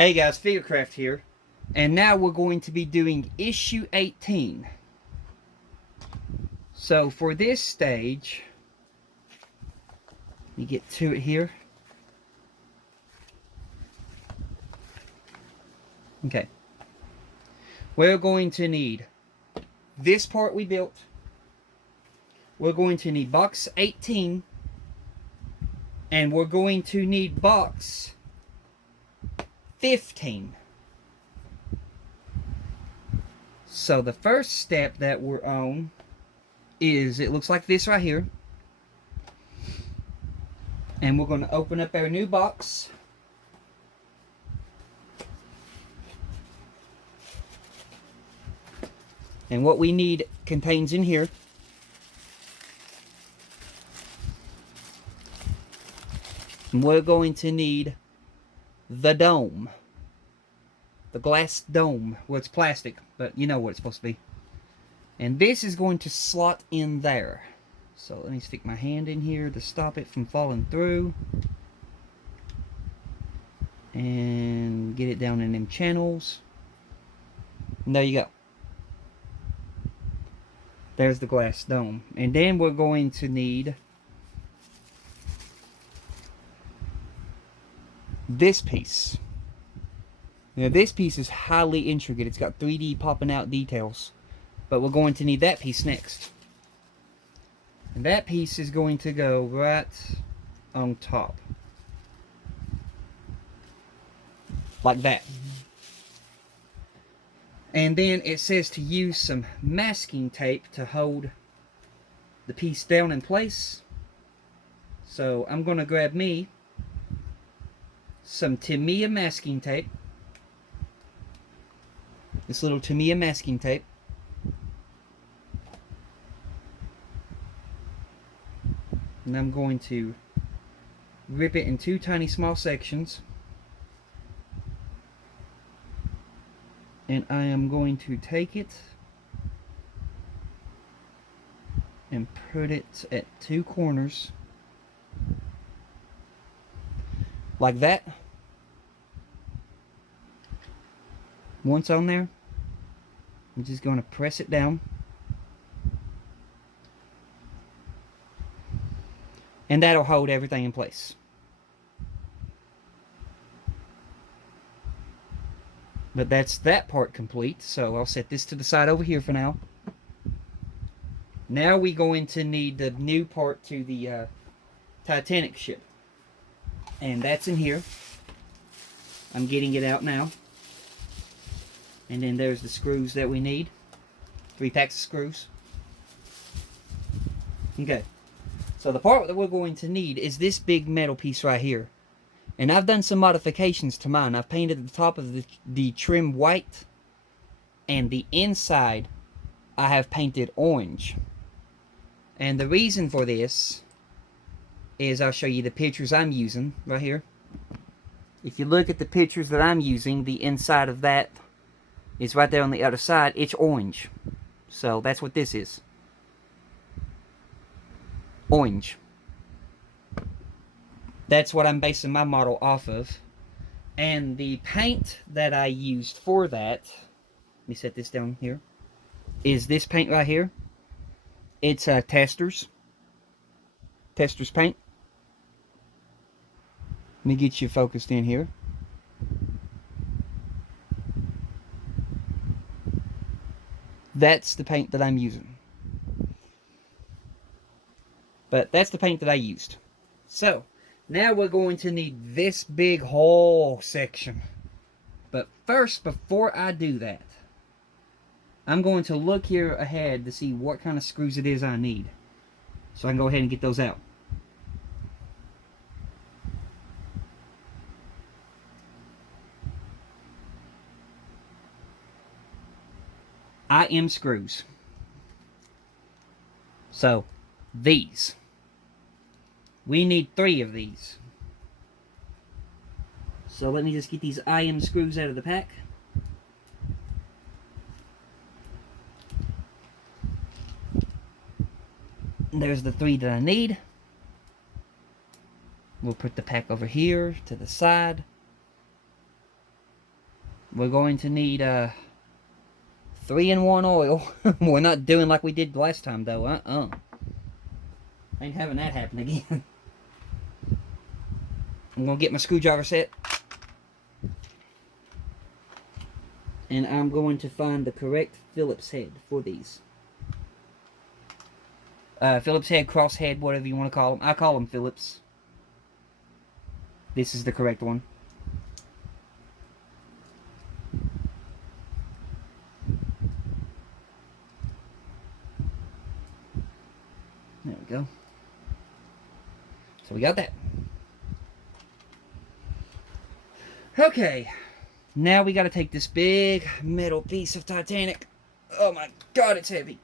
Hey guys, Figurecraft here, and now we're going to be doing issue 18. So for this stage, let me get to it here. Okay, we're going to need this part we built. We're going to need box 18, and we're going to need box 15. So the first step that we're on is, it looks like this right here. And we're going to open up our new box. And what we need contains in here. And we're going to need the dome. The glass dome. Well, it's plastic, but you know what it's supposed to be. And this is going to slot in there. So let me stick my hand in here to stop it from falling through. And get it down in them channels. And there you go. There's the glass dome. And then we're going to need this piece. Now this piece is highly intricate. It's got 3D popping out details. But we're going to need that piece next. And that piece is going to go right on top. Like that. And then it says to use some masking tape to hold the piece down in place. So I'm going to grab me some Tamiya masking tape. This little Tamiya masking tape. And I'm going to rip it in two tiny small sections. And I am going to take it and put it at two corners. Like that. Once on there, I'm just going to press it down. And that'll hold everything in place. But that's that part complete, so I'll set this to the side over here for now. Now we're going to need the new part to the Titanic ship. And that's in here. I'm getting it out now. And then there's the screws that we need. 3 packs of screws. Okay. So the part that we're going to need is this big metal piece right here. And I've done some modifications to mine. I've painted the top of the trim white. And the inside I have painted orange. And the reason for this is, I'll show you the pictures I'm using right here. If you look at the pictures that I'm using, the inside of that is right there on the other side. It's orange. So that's what this is. Orange. That's what I'm basing my model off of. And the paint that I used for that, let me set this down here, is this paint right here. It's Tester's paint. Let me get you focused in here. That's the paint that I'm using. But that's the paint that I used. So, now we're going to need this big whole section. But first, before I do that, I'm going to look here ahead to see what kind of screws it is I need. So I can go ahead and get those out. IM screws. So, these. We need 3 of these. So let me just get these IM screws out of the pack. There's the 3 that I need. We'll put the pack over here to the side. we're going to need 3-in-1 oil. We're not doing like we did last time, though. Ain't having that happen again. I'm going to get my screwdriver set. And I'm going to find the correct Phillips head for these. Phillips head, cross head, whatever you want to call them. I call them Phillips. This is the correct one. There we go. So we got that. Okay. Now we got to take this big metal piece of Titanic. Oh my god, it's heavy.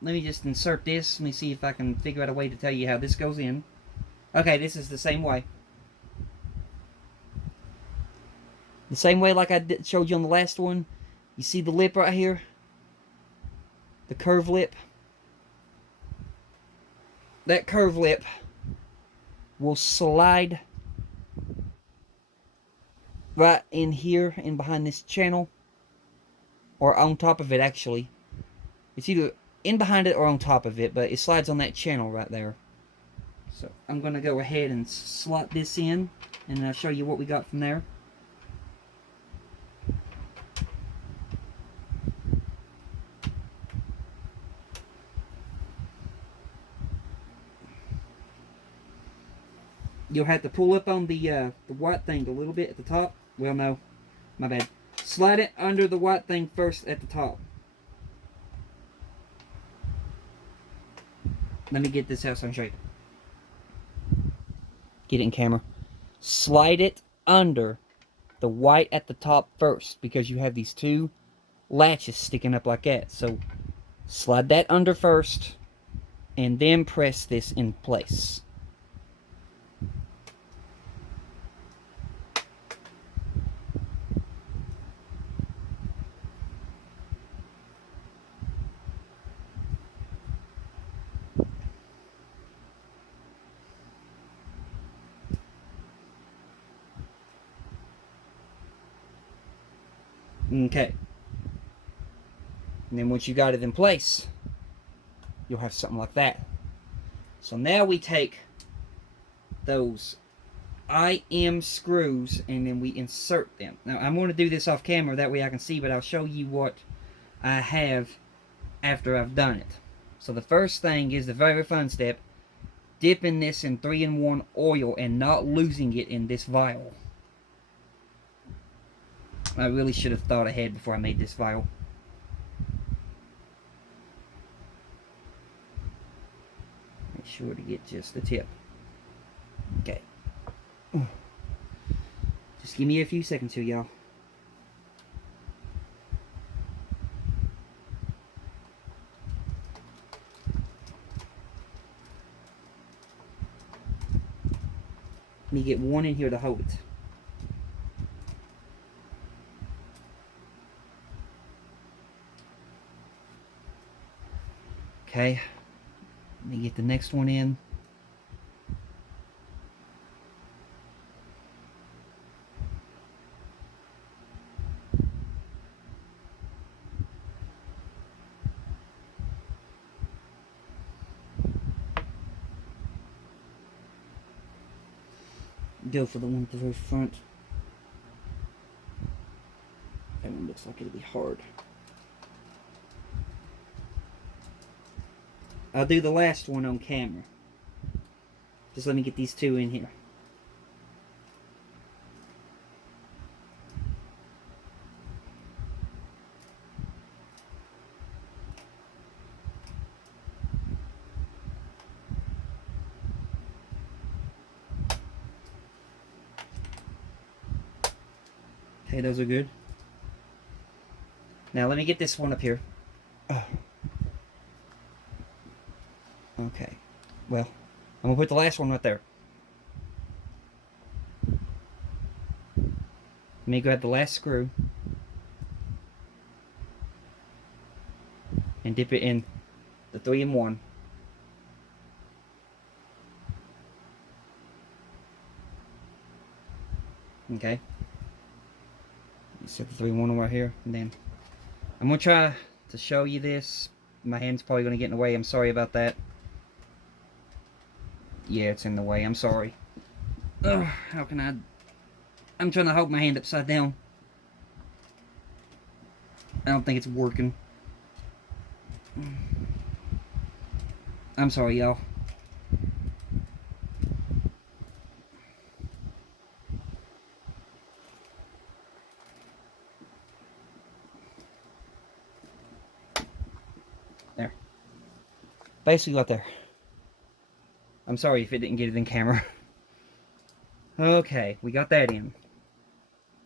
Let me just insert this. Let me see if I can figure out a way to tell you how this goes in. Okay, this is the same way. The same way like I showed you on the last one. You see the lip right here? The curved lip? That curved lip will slide right in here and behind this channel. Or on top of it, actually. It's either in behind it or on top of it, but it slides on that channel right there. So I'm going to go ahead and slot this in, and I'll show you what we got from there. You'll have to pull up on the white thing a little bit at the top. Well, no, my bad. Slide it under the white thing first at the top. Let me get this out so I can show you. Get it in camera. Slide it under the white at the top first, because you have these two latches sticking up like that. So slide that under first, and then press this in place. Okay. And then once you got it in place, you'll have something like that. So now we take those IM screws and then we insert them. Now I'm going to do this off camera, that way I can see, but I'll show you what I have after I've done it. So the first thing is the very fun step, dipping this in 3-in-1 oil and not losing it in this vial. I really should have thought ahead before I made this vial. Make sure to get just the tip. Okay. Just give me a few seconds here, y'all. Let me get one in here to hold it. Okay, let me get the next one in. Go for the one at the very front. That one looks like it'll be hard. I'll do the last one on camera. Just let me get these two in here. Okay, those are good. Now let me get this one up here. Oh. Okay, well, I'm going to put the last one right there. Let me grab the last screw and dip it in the 3-in-1. Okay. Set the 3-1 right here, and then I'm gonna try to show you this. My hand's probably gonna get in the way. I'm sorry about that. Yeah, it's in the way. I'm sorry. Ugh, how can I? I'm trying to hold my hand upside down. I don't think it's working. I'm sorry, y'all. There. Basically got there. I'm sorry if it didn't get it in camera. Okay, we got that in.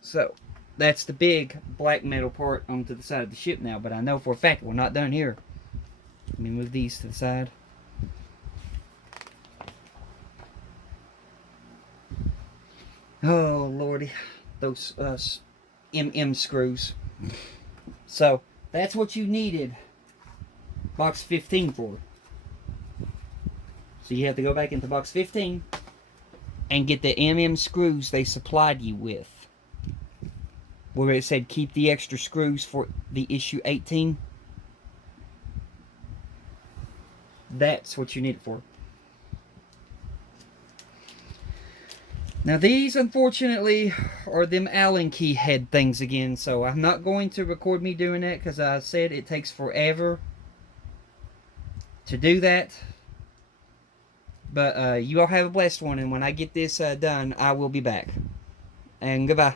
So, that's the big black metal part onto the side of the ship now, but I know for a fact we're not done here. Let me move these to the side. Oh, lordy. Those MM screws. So, that's what you needed box 15 for. So you have to go back into box 15 and get the MM screws they supplied you with. Where it said keep the extra screws for the issue 18. That's what you need it for. Now these, unfortunately, are them Allen key head things again. So I'm not going to record me doing that because I said it takes forever to do that. But you all have a blessed one, and when I get this done, I will be back. And goodbye.